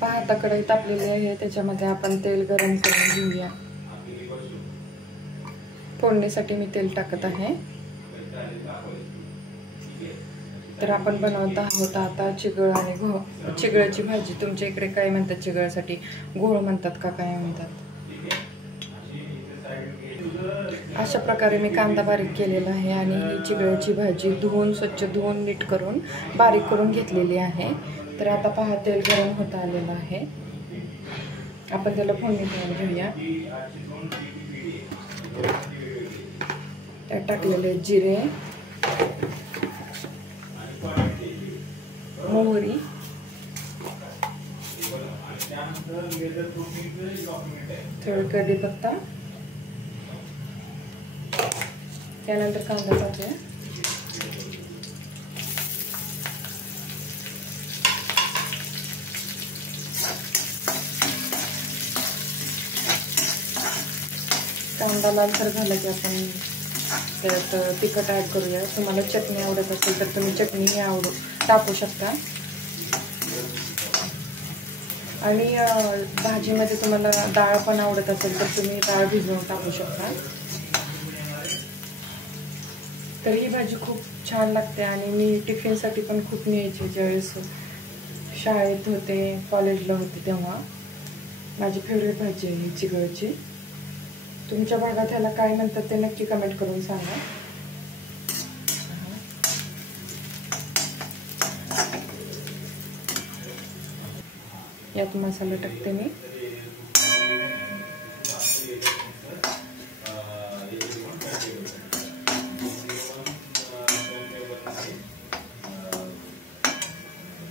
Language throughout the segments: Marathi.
पहा आता कढई तापलेली आहे, त्याच्यामध्ये आपण तेल गरम करून घेऊया। फोडणीसाठी मी तेल टाकत आहे। तर आपण बनवत आहोत आता चिगळ आणि घोळ, चिगळाची भाजी। तुमच्या इकडे काय म्हणतात चिगळासाठी? घोळ म्हणतात का काय म्हणतात? अशा प्रकारे मी कांदा बारीक केलेला आहे आणि ही चिगळाची भाजी धुवून, स्वच्छ धुवून, नीट करून बारीक करून घेतलेली आहे। तर आता पहा तेल गरम होत आलेलं आहे, आपण त्याला फोडणी करून घेऊया। त्यात टाकलेले जिरे, मोहरी, थोडा कढीपत्ता, त्यानंतर कांदा टाकूया। कांदा लालसर झाला की आपण त्यात तिखट ॲड करूया। तुम्हाला चटणी आवडत असेल तर तुम्ही चटणीही टाकू शकता। आणि भाजीमध्ये तुम्हाला डाळ पण आवडत असेल तर तुम्ही डाळ भिजवून टाकू शकता। तर ही भाजी खूप छान लागते आणि मी टिफिनसाठी पण खूप न्यायची। ज्यावेळेस शाळेत होते, कॉलेजला होते तेव्हा माझी फेवरेट भाजी आहे ही चिगळची। तुमच्या भागात ह्याला काय म्हणतात ते नक्की कमेंट करून सांगा। यात मसाला टाकते मी।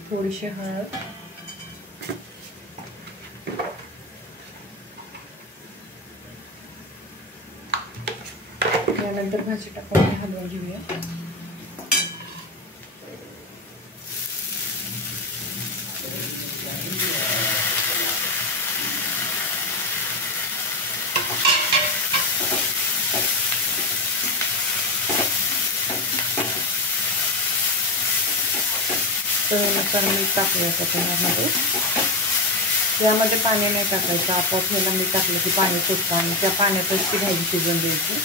थोडीशी हळद, यानंतर भाजी टाकून हलवून घेऊया। चवीनुसार मीठ टाकूया त्याच्यामध्ये। यामध्ये पाणी नाही टाकायचं, आपोआप ह्याला मीठ टाकलं की पाणी सुटतं आणि त्या पाण्यातच ती भाजी शिजवून द्यायची।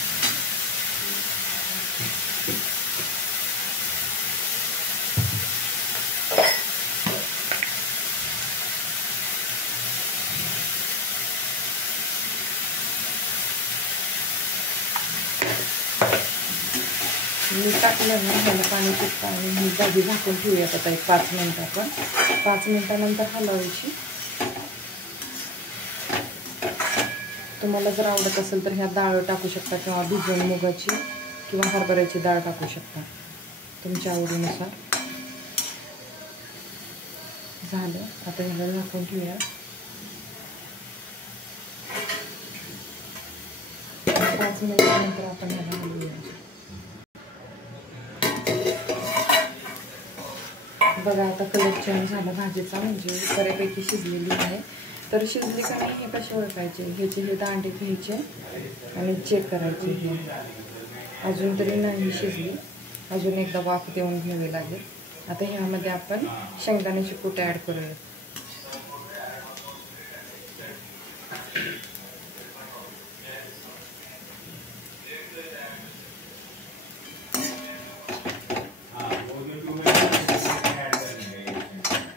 मीठ टाकलं ना ह्याला पाणी सुटतं आणि ही भाजी झाकून ठेवूयात आता एक 5 मिनिटं। आपण 5 मिनिटानंतर हलवायची। तुम्हाला जर आवडत असेल तर ह्या डाळ टाकू शकता किंवा भिजवून मुगाची किंवा हरभऱ्याची डाळ टाकू शकता, तुमच्या आवडीनुसार। झालं, आता ह्याला झाकून ठेवूया। 5 मिनिटानंतर आपण ह्याला हलवूया। बघा आता कलर चेंज झाला भाजीचा, म्हणजे बऱ्यापैकी शिजलेली आहे। तर शिजली का नाही हे कसे ओळखायचे? ह्याचे हे दांडे घ्यायचे आणि चेक करायचे। हे अजून तरी नाही शिजली, अजून एकदा वाफ देऊन घ्यावी लागेल। आता ह्यामध्ये आपण शेंगदाण्याची कूट ॲड करूया।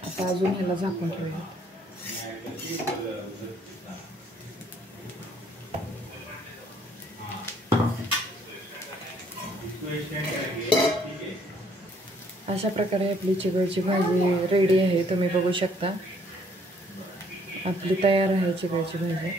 आता अजून ह्याला झाकून ठेवूया। अशा प्रकारे आपली चिगळची भाजी रेडी आहे, तुम्ही बघू शकता। आपली तयार आहे चिगळची भाजी।